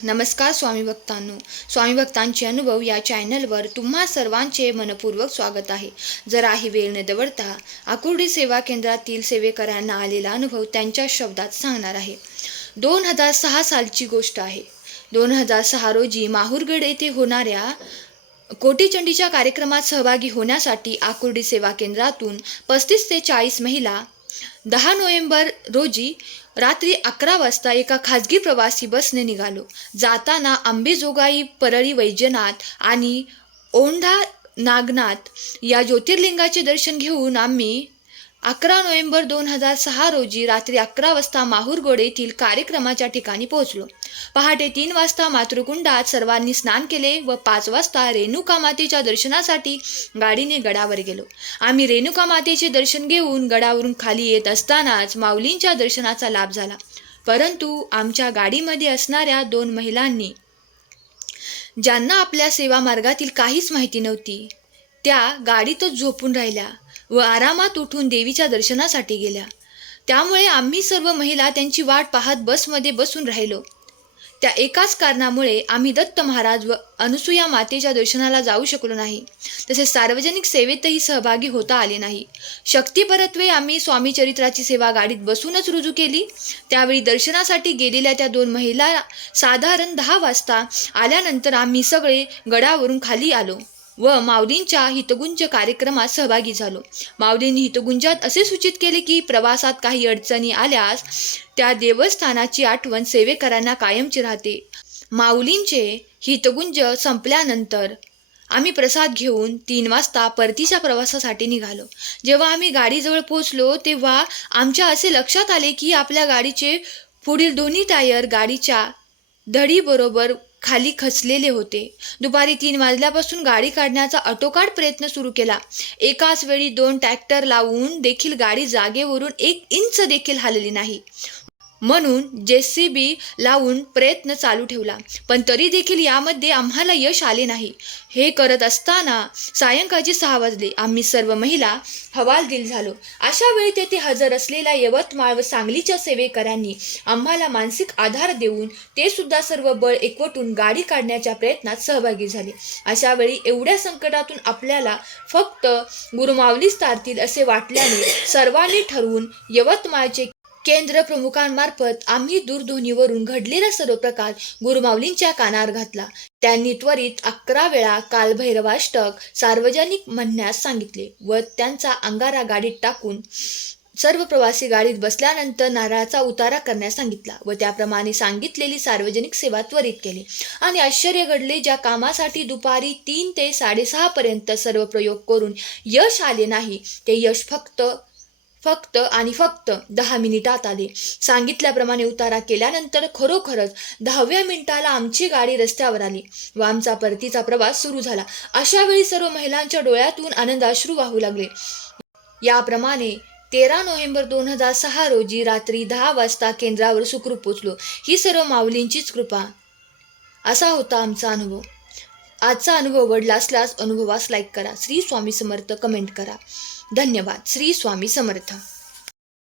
नमस्कार स्वामी भक्तांनो. स्वामी भक्तांचे अनुभव या चॅनलवर तुम्हा सर्वांचे मनपूर्वक स्वागत आहे. जराही वेळ न दवडता आकुर्डी सेवा केंद्रातील सेवेकरांना आलेला अनुभव त्यांच्या शब्दात सांगणार आहे. 2006 सालची गोष्ट आहे. 2006 रोजी माहुरगड येथे होणाऱ्या कोटीचंडीच्या कार्यक्रमात सहभागी होण्यासाठी आकुर्डी सेवा केंद्रातून 35 ते 40 महिला 10 नोव्हेंबर रोजी रात्री 11 वाजता एका खाजगी प्रवासी बसने निघालो. जाताना अंबेजोगाई, परळी वैजनाथ आणि औंढा नागनाथ या ज्योतिर्लिंगाचे दर्शन घेऊन आम्ही 11 नोव्हेंबर 2006 रोजी रात्री 11 वाजता माहुरगड येथील कार्यक्रमाच्या ठिकाणी पोहोचलो. पहाटे 3 वाजता मातृकुंडात सर्वांनी स्नान केले व 5 वाजता रेणुका मातेच्या दर्शनासाठी गाडीने गडावर गेलो. आम्ही रेणुका मातेचे दर्शन घेऊन गडावरून खाली येत असतानाच माऊलींच्या दर्शनाचा लाभ झाला. परंतु आमच्या गाडीमध्ये असणाऱ्या 2 महिलांनी, ज्यांना आपल्या सेवा मार्गातील काहीच माहिती नव्हती, त्या गाडीतच झोपून राहिल्या व आरामात उठून देवीच्या दर्शनासाठी गेल्या. त्यामुळे आम्ही सर्व महिला त्यांची वाट पाहत बसमध्ये बसून राहिलो. त्या एकाच कारणामुळे आम्ही दत्त महाराज व अनुसूया मातेच्या दर्शनाला जाऊ शकलो नाही. तसेच सार्वजनिक सेवेतही सहभागी होता आले नाही. शक्तीपरत्वे आम्ही स्वामी चरित्राची सेवा गाडीत बसूनच रुजू केली. त्यावेळी दर्शनासाठी गेलेल्या त्या 2 महिला साधारण 10 वाजता आल्यानंतर आम्ही सगळे गडावरून खाली आलो व माऊलींच्या हितगुंज कार्यक्रमात सहभागी झालो. माऊलींनी हितगुंजात असे सूचित केले की प्रवासात काही अडचणी आल्यास त्या देवस्थानाची आठवण सेवेकरांना कायमची राहते. माऊलींचे हितगुंज संपल्यानंतर आम्ही प्रसाद घेऊन 3 वाजता परतीच्या प्रवासासाठी निघालो. जेव्हा आम्ही गाडीजवळ पोहोचलो तेव्हा आमच्या असे लक्षात आले की आपल्या गाडीचे पुढील दोन्ही टायर गाडीच्या धडीबरोबर खाली खचलेले होते. दुपारी 3 वाजल्यापासून गाडी काढण्याचा आटोकाट प्रयत्न सुरू केला. एकाच वेळी 2 ट्रॅक्टर लावून देखील गाडी जागेवरून 1 इंच देखील हलली नाही. म्हणून JCB लावून प्रयत्न चालू ठेवला, पण तरी देखील यामध्ये आम्हाला यश आले नाही. हे करत असताना सायंकाळचे 6 वाजले. आम्ही सर्व महिला हवालदिल झालो. अशा वेळी तेथे हजर असलेल्या यवतमाळ व सांगलीच्या सेवेकरांनी आम्हाला मानसिक आधार देऊन ते सुद्धा सर्व बळ एकवटून गाडी काढण्याच्या प्रयत्नात सहभागी झाले. अशा वेळी एवढ्या संकटातून आपल्याला फक्त गुरुमाऊलीच तारतील असे वाटल्याने सर्वांनी ठरवून यवतमाळचे केंद्र प्रमुखांमार्फत आम्ही दूरध्वनीवरून घडलेला सर्व प्रकार गुरुमाऊलींच्या कानावर घातला. त्यांनी त्वरित 11 वेळा कालभैरवाष्टक सार्वजनिक म्हणण्यास सांगितले व त्यांचा अंगारा गाडीत टाकून सर्व प्रवासी गाडीत बसल्यानंतर नारळाचा उतारा करण्यास सांगितला व त्याप्रमाणे सांगितलेली सार्वजनिक सेवा त्वरित केली. आणि आश्चर्य घडले, ज्या कामासाठी दुपारी 3 ते 6:30 पर्यंत सर्व प्रयोग करून यश आले नाही, ते यश फक्त 10 मिनिटात आले. सांगितल्याप्रमाणे उतारा केल्यानंतर खरोखरच 10व्या मिनिटाला आमची गाडी रस्त्यावर आली व आमचा परतीचा प्रवास सुरू झाला. अशा वेळी सर्व महिलांच्या डोळ्यातून आनंदाश्रू वाहू लागले. याप्रमाणे 13 नोव्हेंबर 2006 रोजी रात्री 10 वाजता केंद्रावर सुखरूप पोचलो. ही सर्व माऊलींचीच कृपा. असा होता आमचा अनुभव. आजचा अनुभव आवडला असल्यास अनुभवास लाईक करा. श्री स्वामी समर्थ कमेंट करा. धन्यवाद. श्री स्वामी समर्थ.